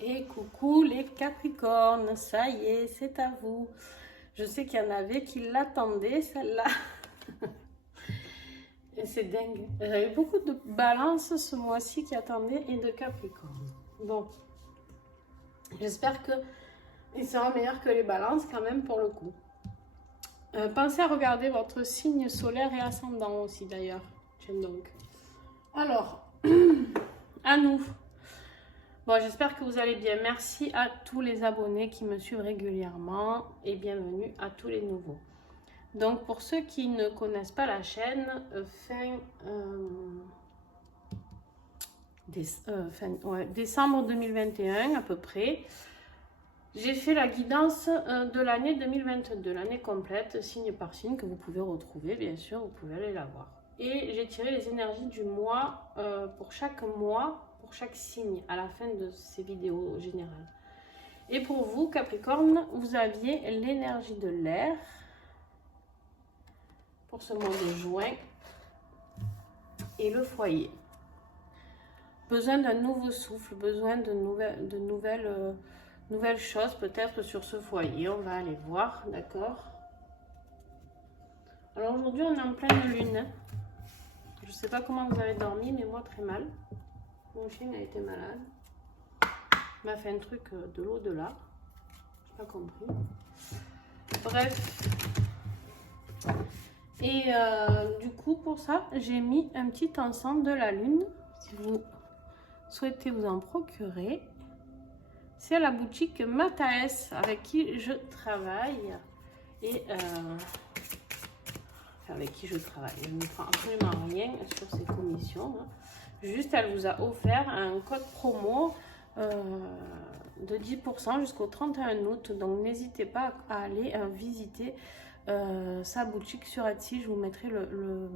Et coucou les Capricornes, ça y est, c'est à vous. Je sais qu'il y en avait qui l'attendaient, celle-là. Et c'est dingue. J'avais beaucoup de Balance ce mois-ci qui attendaient et de Capricorne. Bon, j'espère que il sera meilleur que les Balances quand même pour le coup. Pensez à regarder votre signe solaire et ascendant aussi d'ailleurs. Tiens donc. Alors, à nous. Bon, j'espère que vous allez bien. Merci à tous les abonnés qui me suivent régulièrement et bienvenue à tous les nouveaux. Donc, pour ceux qui ne connaissent pas la chaîne, décembre 2021 à peu près, j'ai fait la guidance de l'année 2022, l'année complète, signe par signe, que vous pouvez retrouver, bien sûr, vous pouvez aller la voir. Et j'ai tiré les énergies du mois pour chaque mois, pour chaque signe, à la fin de ces vidéos générales. Et pour vous, Capricorne, vous aviez l'énergie de l'air pour ce mois de juin et le foyer. Besoin d'un nouveau souffle, besoin de nouvelles choses peut-être sur ce foyer. On va aller voir, d'accord? Alors aujourd'hui, on est en pleine lune. Je ne sais pas comment vous avez dormi, mais moi très mal. Mon chien a été malade. Il m'a fait un truc de l'au-delà. Je n'ai pas compris. Bref. Et du coup, pour ça, j'ai mis un petit encens de la lune. Si vous souhaitez vous en procurer, c'est à la boutique Mataes avec qui je travaille. Et avec qui je travaille. Je ne prends absolument rien sur ses commissions. Hein. Juste, elle vous a offert un code promo de 10% jusqu'au 31 août. Donc, n'hésitez pas à aller visiter sa boutique sur Etsy. Je vous mettrai le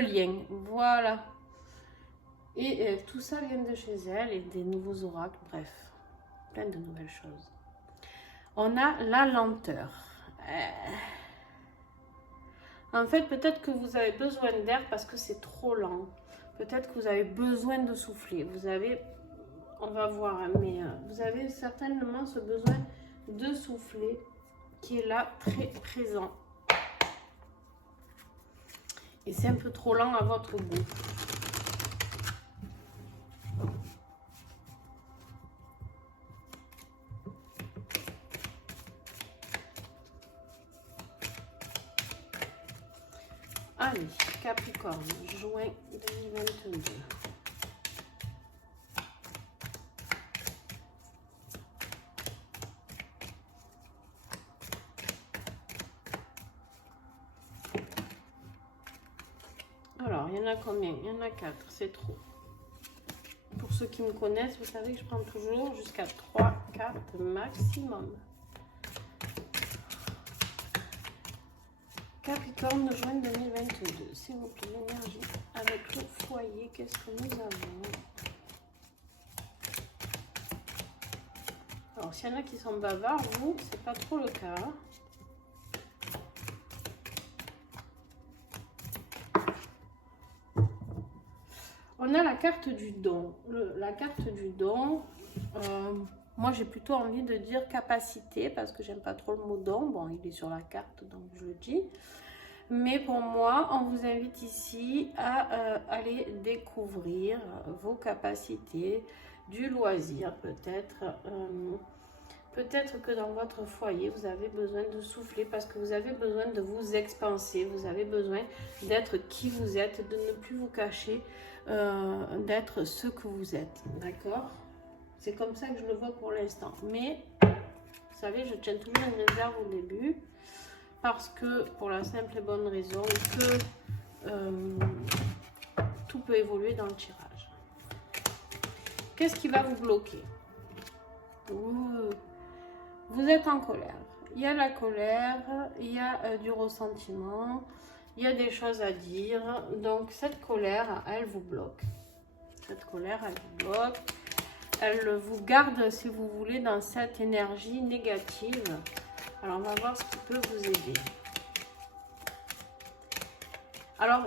lien. Voilà. Et tout ça vient de chez elle et des nouveaux oracles. Bref, plein de nouvelles choses. On a la lenteur. En fait, peut-être que vous avez besoin d'air parce que c'est trop lent. Peut-être que vous avez besoin de souffler. Vous avez, on va voir, mais vous avez certainement ce besoin de souffler qui est là, très présent. Et c'est un peu trop lent à votre goût. Allez, Capricorne, juin 2022. Alors, il y en a combien? Il y en a 4, c'est trop. Pour ceux qui me connaissent, vous savez que je prends toujours jusqu'à 3 cartes maximum. Capricorne, juin 2022. S'il vous plaît, l'énergie avec le foyer, qu'est-ce que nous avons? Alors, s'il y en a qui sont bavards, vous, c'est pas trop le cas. On a la carte du don. La carte du don, moi j'ai plutôt envie de dire capacité parce que j'aime pas trop le mot don. Bon, il est sur la carte donc je le dis. Mais pour moi, on vous invite ici à aller découvrir vos capacités, du loisir peut-être. Peut-être que dans votre foyer, vous avez besoin de souffler parce que vous avez besoin de vous expanser. Vous avez besoin d'être qui vous êtes, de ne plus vous cacher, d'être ce que vous êtes. D'accord? C'est comme ça que je le vois pour l'instant. Mais, vous savez, je tiens toujours une réserve au début. Parce que, pour la simple et bonne raison que tout peut évoluer dans le tirage. Qu'est-ce qui va vous bloquer? Vous êtes en colère. Il y a la colère, il y a du ressentiment, il y a des choses à dire. Donc, cette colère, elle vous bloque. Cette colère, elle vous bloque. Elle vous garde, si vous voulez, dans cette énergie négative. Alors, on va voir ce qui peut vous aider. Alors,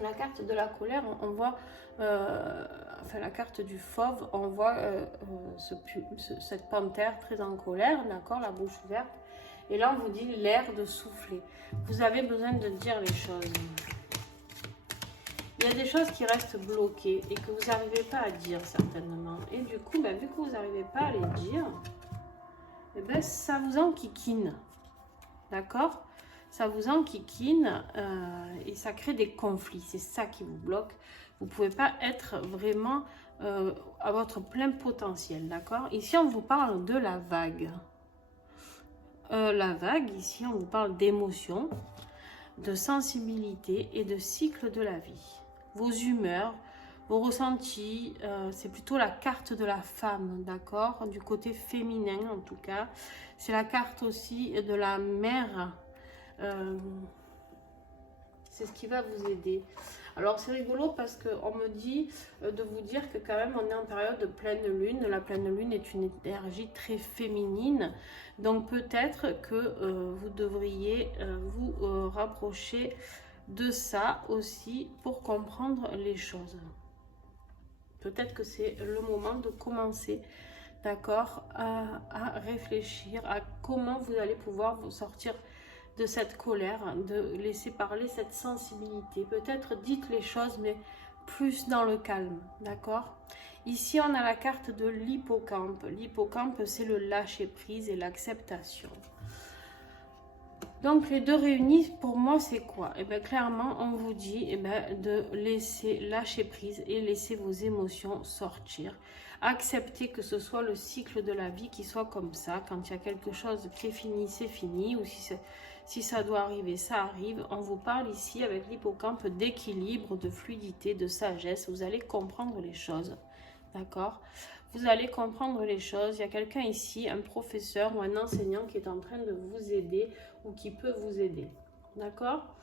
La carte de la colère, on voit, enfin la carte du fauve, on voit cette panthère très en colère, d'accord, la bouche ouverte. Et là, on vous dit l'air de souffler. Vous avez besoin de dire les choses. Il y a des choses qui restent bloquées et que vous n'arrivez pas à dire certainement. Et du coup, ben, vu que vous n'arrivez pas à les dire, eh ben, ça vous enquiquine. D'accord? Ça vous enquiquine et ça crée des conflits. C'est ça qui vous bloque. Vous ne pouvez pas être vraiment à votre plein potentiel. D'accord? Ici, on vous parle de la vague. La vague, ici, on vous parle d'émotions, de sensibilité et de cycle de la vie. Vos humeurs, vos ressentis, c'est plutôt la carte de la femme, d'accord? Du côté féminin, en tout cas. C'est la carte aussi de la mère. C'est ce qui va vous aider. Alors c'est rigolo parce qu'on me dit de vous dire que quand même on est en période de pleine lune. La pleine lune est une énergie très féminine. Donc peut-être que vous devriez vous rapprocher de ça aussi pour comprendre les choses. Peut-être que c'est le moment de commencer, d'accord, à réfléchir à comment vous allez pouvoir vous sortir de cette colère, de laisser parler cette sensibilité. Peut-être dites les choses, mais plus dans le calme, d'accord? Ici, on a la carte de l'hippocampe. L'hippocampe, c'est le lâcher-prise et l'acceptation. Donc, les deux réunis, pour moi, c'est quoi? Eh bien, clairement, on vous dit de laisser lâcher prise et laisser vos émotions sortir. Accepter que ce soit le cycle de la vie qui soit comme ça. Quand il y a quelque chose qui est fini, c'est fini. Ou si ça doit arriver, ça arrive. On vous parle ici avec l'hippocampe d'équilibre, de fluidité, de sagesse. Vous allez comprendre les choses. D'accord? Vous allez comprendre les choses. Il y a quelqu'un ici, un professeur ou un enseignant qui est en train de vous aider ou qui peut vous aider. D'accord?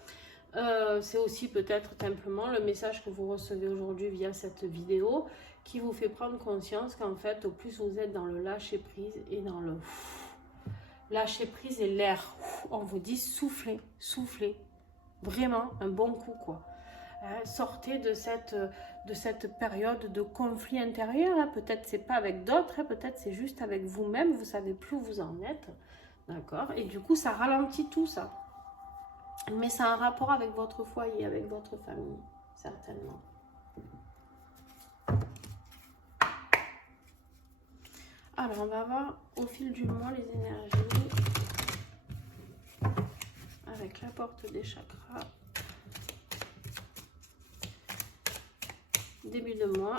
C'est aussi peut-être simplement le message que vous recevez aujourd'hui via cette vidéo qui vous fait prendre conscience qu'en fait, au plus vous êtes dans le lâcher-prise et dans le lâcher-prise et l'air, on vous dit soufflez, soufflez. Vraiment un bon coup, quoi. Sortez de cette période de conflit intérieur. Hein. Peut-être c'est pas avec d'autres, hein. Peut-être c'est juste avec vous-même. Vous savez plus où vous en êtes. D'accord? Et du coup, ça ralentit tout ça. Mais ça a un rapport avec votre foyer, avec votre famille, certainement. Alors, on va voir au fil du mois les énergies avec la porte des chakras. Début de mois.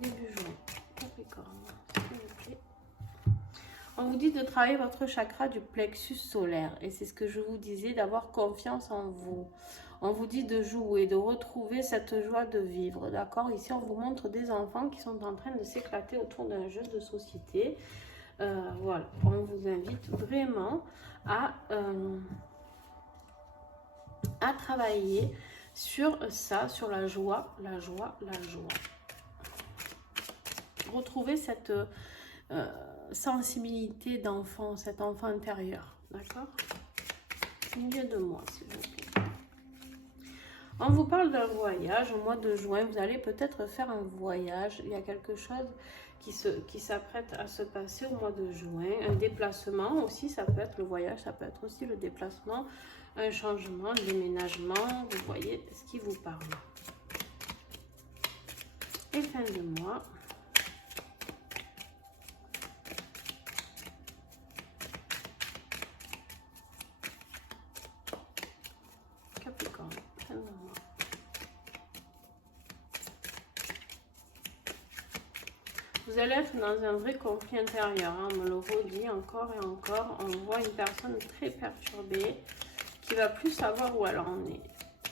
Début juin. Capricorne, s'il vous plaît. On vous dit de travailler votre chakra du plexus solaire. Et c'est ce que je vous disais, d'avoir confiance en vous. On vous dit de jouer, de retrouver cette joie de vivre. D'accord? Ici, on vous montre des enfants qui sont en train de s'éclater autour d'un jeu de société. Voilà. On vous invite vraiment à travailler sur ça, sur la joie, la joie, la joie. Retrouver cette sensibilité d'enfant, cet enfant intérieur, d'accord? Milieu de mois, s'il vous plaît. On vous parle d'un voyage au mois de juin. Vous allez peut-être faire un voyage. Il y a quelque chose qui s'apprête à se passer au mois de juin. Un déplacement aussi, ça peut être le voyage, ça peut être aussi le déplacement, un changement, un déménagement. Vous voyez ce qui vous parle. Et fin de mois. Capricorne, fin de mois. Vous allez être dans un vrai conflit intérieur, hein, on me le redit encore et encore. On voit une personne très perturbée qui va plus savoir où elle en est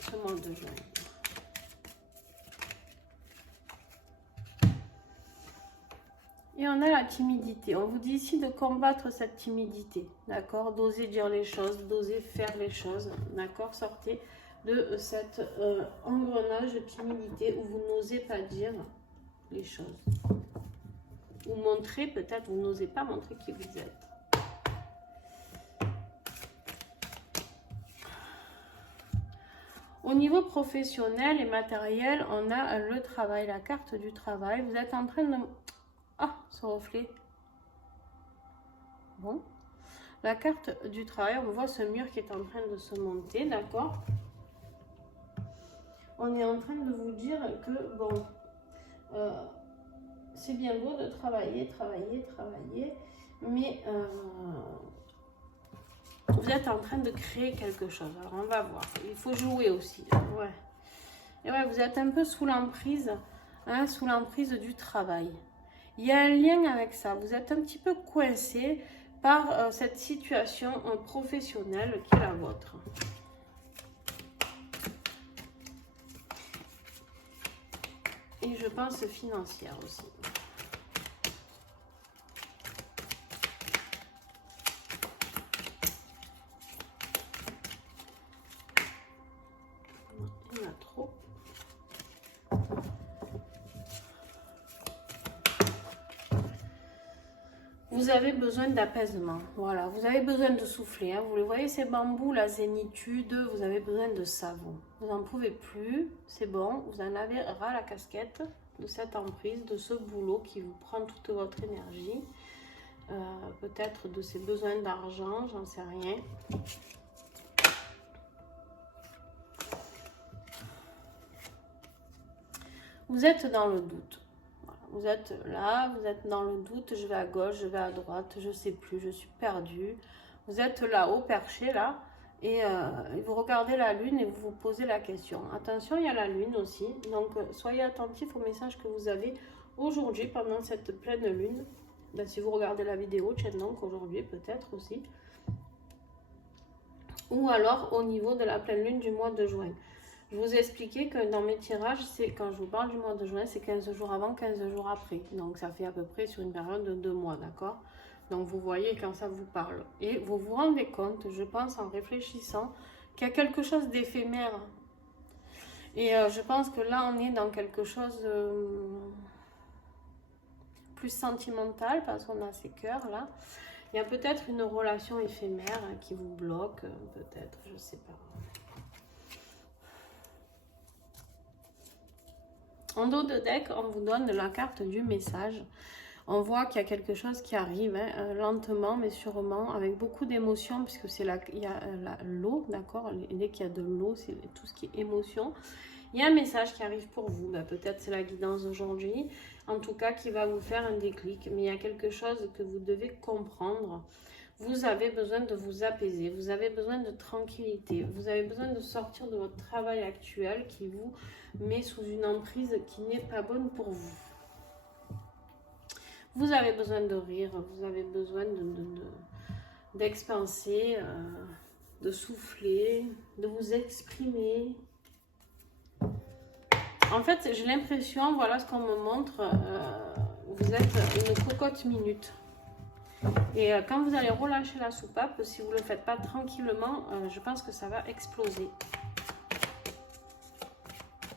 ce mois de juin. Et on a la timidité. On vous dit ici de combattre cette timidité, d'accord? D'oser dire les choses, d'oser faire les choses, d'accord? Sortez de cet engrenage de timidité où vous n'osez pas dire les choses. Ou montrer, peut-être, vous n'osez pas montrer qui vous êtes. Au niveau professionnel et matériel, on a le travail, la carte du travail. Vous êtes en train de... Ah, ce reflet. Bon. La carte du travail, on voit ce mur qui est en train de se monter, d'accord? On est en train de vous dire que, bon, c'est bien beau de travailler, mais vous êtes en train de créer quelque chose. Alors, on va voir. Il faut jouer aussi. Ouais. Et ouais, vous êtes un peu sous l'emprise, hein, sous l'emprise du travail. Il y a un lien avec ça. Vous êtes un petit peu coincé par cette situation professionnelle qui est la vôtre. Et je pense financière aussi. Il y en a trop. Vous avez besoin d'apaisement, voilà, vous avez besoin de souffler, hein. Vous les voyez ces bambous, la zénitude, vous avez besoin de savon. Vous n'en pouvez plus, c'est bon, vous en avez ras la casquette de cette emprise, de ce boulot qui vous prend toute votre énergie, peut-être de ces besoins d'argent, j'en sais rien. Vous êtes dans le doute. Vous êtes là, vous êtes dans le doute, je vais à gauche, je vais à droite, je ne sais plus, je suis perdue. Vous êtes là-haut, perché là, et vous regardez la lune et vous vous posez la question. Attention, il y a la lune aussi, donc soyez attentifs au message que vous avez aujourd'hui pendant cette pleine lune. Ben, si vous regardez la vidéo, tiens donc aujourd'hui peut-être aussi. Ou alors au niveau de la pleine lune du mois de juin. Je vous ai expliqué que dans mes tirages, c'est quand je vous parle du mois de juin, c'est 15 jours avant, 15 jours après. Donc ça fait à peu près sur une période de 2 mois, d'accord? Donc vous voyez quand ça vous parle. Et vous vous rendez compte, je pense en réfléchissant, qu'il y a quelque chose d'éphémère. Et je pense que là, on est dans quelque chose plus sentimental, parce qu'on a ces cœurs là. Il y a peut-être une relation éphémère qui vous bloque, peut-être, je sais pas. En dos de deck, on vous donne la carte du message. On voit qu'il y a quelque chose qui arrive, hein, lentement mais sûrement, avec beaucoup d'émotions, puisque c'est il y a l'eau, d'accord? Dès qu'il y a de l'eau, c'est tout ce qui est émotion. Il y a un message qui arrive pour vous, ben, peut-être c'est la guidance d'aujourd'hui, en tout cas qui va vous faire un déclic, mais il y a quelque chose que vous devez comprendre. Vous avez besoin de vous apaiser, vous avez besoin de tranquillité, vous avez besoin de sortir de votre travail actuel qui vous met sous une emprise qui n'est pas bonne pour vous. Vous avez besoin de rire, vous avez besoin d'expanser, de souffler, de vous exprimer. En fait, j'ai l'impression, voilà ce qu'on me montre, vous êtes une cocotte minute. Et quand vous allez relâcher la soupape, si vous ne le faites pas tranquillement, je pense que ça va exploser.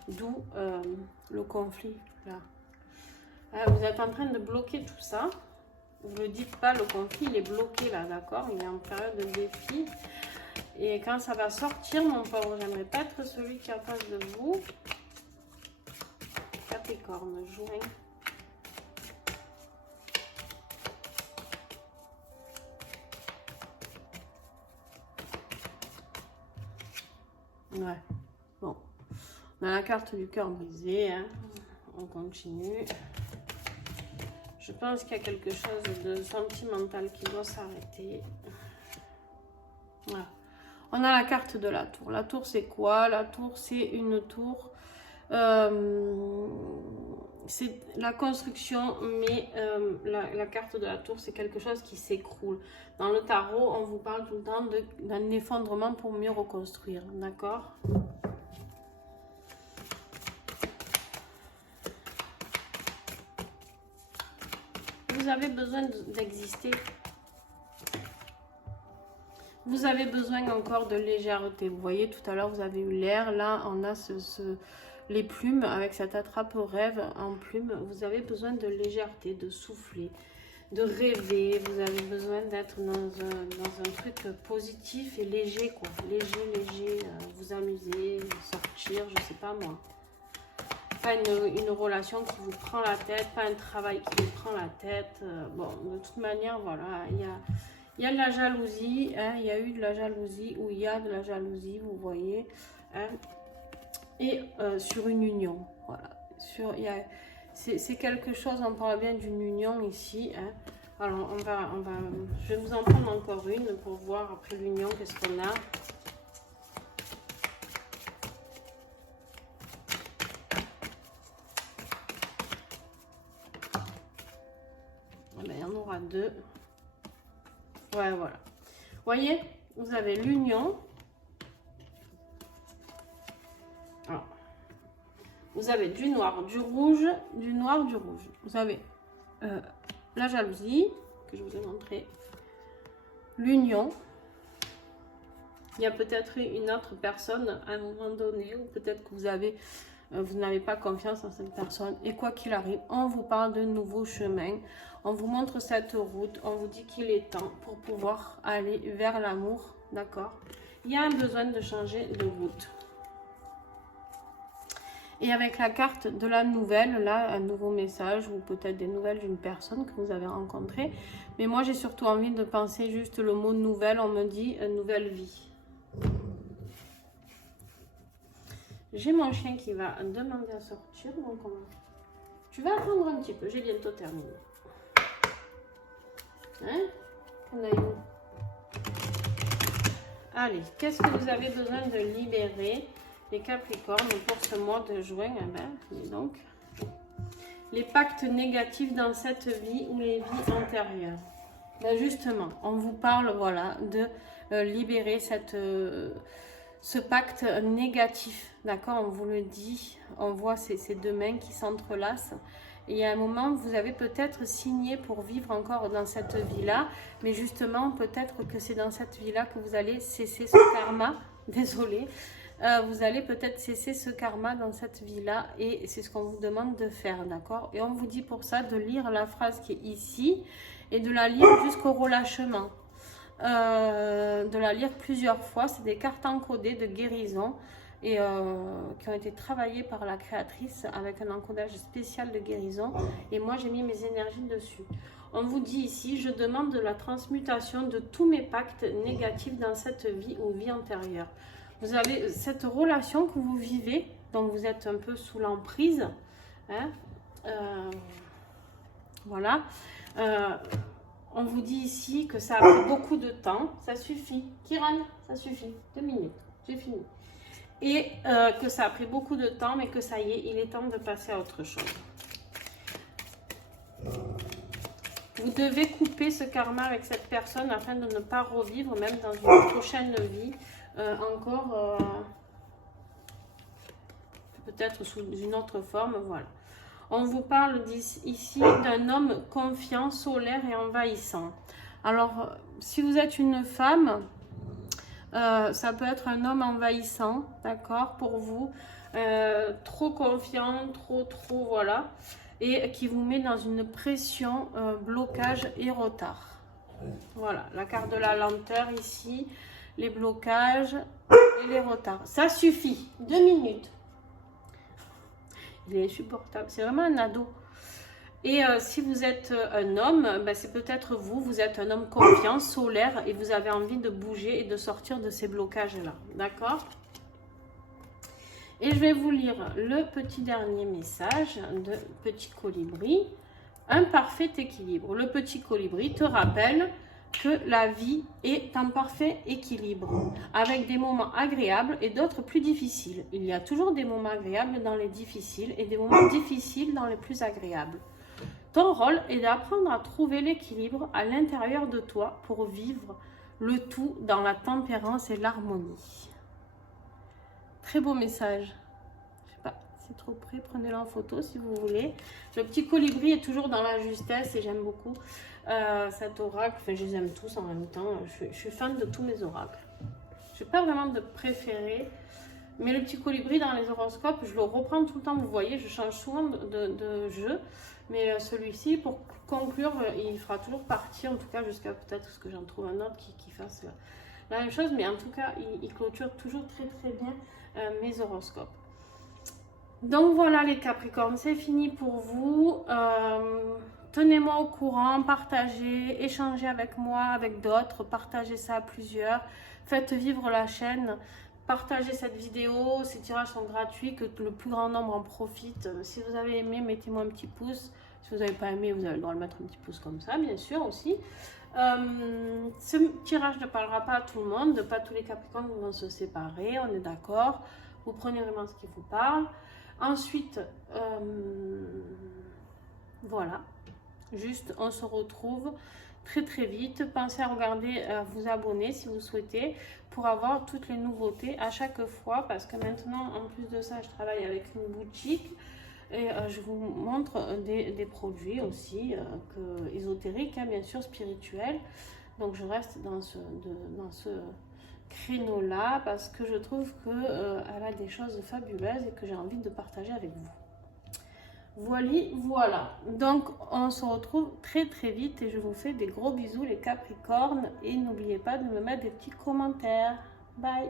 D'où le conflit, là. Vous êtes en train de bloquer tout ça. Vous ne le dites pas, le conflit, il est bloqué, là, d'accord? Il est en période de défi. Et quand ça va sortir, mon pauvre, j'aimerais pas être celui qui est en face de vous. Capricorne, juin. Ouais, bon. On a la carte du cœur brisé, hein. On continue. Je pense qu'il y a quelque chose de sentimental qui doit s'arrêter. Voilà. On a la carte de la tour. La tour, c'est quoi? La tour, c'est une tour. C'est la construction, mais la carte de la tour, c'est quelque chose qui s'écroule. Dans le tarot, on vous parle tout le temps d'un effondrement pour mieux reconstruire, d'accord? Vous avez besoin d'exister. Vous avez besoin encore de légèreté. Vous voyez, tout à l'heure, vous avez eu l'air. Là, on a les plumes avec cette attrape-rêve en plumes. Vous avez besoin de légèreté, de souffler, de rêver. Vous avez besoin d'être dans un truc positif et léger, quoi. Léger, vous amuser, sortir. sortir, je sais pas moi. Pas une relation qui vous prend la tête, pas un travail qui vous prend la tête. Bon, de toute manière, voilà, il y a de la jalousie, hein, il y a eu de la jalousie, ou il y a de la jalousie, vous voyez. Hein, et sur une union, voilà. C'est quelque chose, on parle bien d'une union ici. Hein. Alors, je vais vous en prendre encore une pour voir après l'union, qu'est-ce qu'on a. Il y en aura deux. Ouais, voilà. Vous voyez, vous avez l'union. Alors, vous avez du noir, du rouge, du noir, du rouge. Vous avez la jalousie, que je vous ai montré. L'union. Il y a peut-être une autre personne à un moment donné, ou peut-être que vous n'avez pas confiance en cette personne. Et quoi qu'il arrive, on vous parle de nouveaux chemins. On vous montre cette route. On vous dit qu'il est temps pour pouvoir aller vers l'amour. D'accord? Il y a un besoin de changer de route. Et avec la carte de la nouvelle, là, un nouveau message ou peut-être des nouvelles d'une personne que vous avez rencontrée. Mais moi, j'ai surtout envie de penser juste le mot nouvelle. On me dit nouvelle vie. J'ai mon chien qui va demander à sortir. Donc tu vas attendre un petit peu. J'ai bientôt terminé. Hein? Allez, qu'est-ce que vous avez besoin de libérer, les Capricornes, pour ce mois de juin? Donc, les pactes négatifs dans cette vie ou les vies antérieures. Ben justement, on vous parle, voilà, de libérer ce pacte négatif, d'accord? On vous le dit, on voit ces deux mains qui s'entrelacent. Et il y a un moment, vous avez peut-être signé pour vivre encore dans cette vie-là, mais justement, peut-être que c'est dans cette vie-là que vous allez cesser ce karma. Désolée. Vous allez peut-être cesser ce karma dans cette vie-là, et c'est ce qu'on vous demande de faire, d'accord? Et on vous dit pour ça de lire la phrase qui est ici, et de la lire jusqu'au relâchement. De la lire plusieurs fois. C'est des cartes encodées de guérison et qui ont été travaillées par la créatrice avec un encodage spécial de guérison, et moi j'ai mis mes énergies dessus. On vous dit ici: je demande de la transmutation de tous mes pactes négatifs dans cette vie ou vie antérieure. Vous avez cette relation que vous vivez, donc vous êtes un peu sous l'emprise, hein, voilà. On vous dit ici que ça a pris beaucoup de temps. Ça suffit. Kiran, ça suffit. 2 minutes. J'ai fini. Et que ça a pris beaucoup de temps, mais que ça y est, il est temps de passer à autre chose. Vous devez couper ce karma avec cette personne afin de ne pas revivre, même dans une prochaine vie, encore, peut-être sous une autre forme, voilà. On vous parle ici d'un homme confiant, solaire et envahissant. Alors, si vous êtes une femme, ça peut être un homme envahissant, d'accord, pour vous. Trop confiant, trop, voilà. Et qui vous met dans une pression, blocage et retard. Voilà, la carte de la lenteur ici, les blocages et les retards. Ça suffit, 2 minutes. Il est insupportable, c'est vraiment un ado. Et si vous êtes un homme, ben c'est peut-être vous êtes un homme confiant, solaire, et vous avez envie de bouger et de sortir de ces blocages-là. D'accord? Et je vais vous lire le petit dernier message de Petit Colibri. Un parfait équilibre. Le Petit Colibri te rappelle que la vie est en parfait équilibre, avec des moments agréables et d'autres plus difficiles. Il y a toujours des moments agréables dans les difficiles et des moments difficiles dans les plus agréables. Ton rôle est d'apprendre à trouver l'équilibre à l'intérieur de toi pour vivre le tout dans la tempérance et l'harmonie. Très beau message. Je sais pas, c'est trop près, prenez-le en photo si vous voulez. Le Petit Colibri est toujours dans la justesse et j'aime beaucoup cet oracle. Enfin, je les aime tous en même temps. Je suis fan de tous mes oracles. Je n'ai pas vraiment de préféré, mais le Petit Colibri dans les horoscopes, je le reprends tout le temps. Vous voyez, je change souvent de jeu, mais celui-ci, pour conclure, il fera toujours partie, en tout cas jusqu'à peut-être que j'en trouve un autre qui fasse la même chose, mais en tout cas, il clôture toujours très bien mes horoscopes. Donc voilà les Capricornes, c'est fini pour vous. Tenez-moi au courant, partagez, échangez avec moi, avec d'autres, partagez ça à plusieurs. Faites vivre la chaîne, partagez cette vidéo, ces tirages sont gratuits, que le plus grand nombre en profite. Si vous avez aimé, mettez-moi un petit pouce. Si vous n'avez pas aimé, vous avez le droit de mettre un petit pouce comme ça, bien sûr aussi. Ce tirage ne parlera pas à tout le monde, pas tous les Capricornes vont se séparer, on est d'accord. Vous prenez vraiment ce qui vous parle. Ensuite, voilà, juste on se retrouve très vite. Pensez à regarder, à vous abonner si vous souhaitez pour avoir toutes les nouveautés à chaque fois, parce que maintenant en plus de ça je travaille avec une boutique et je vous montre des produits aussi ésotériques, hein, bien sûr spirituels. Donc je reste dans ce créneau là parce que je trouve que elle a des choses fabuleuses et que j'ai envie de partager avec vous. Voilà, donc on se retrouve très vite et je vous fais des gros bisous les Capricornes et n'oubliez pas de me mettre des petits commentaires. Bye.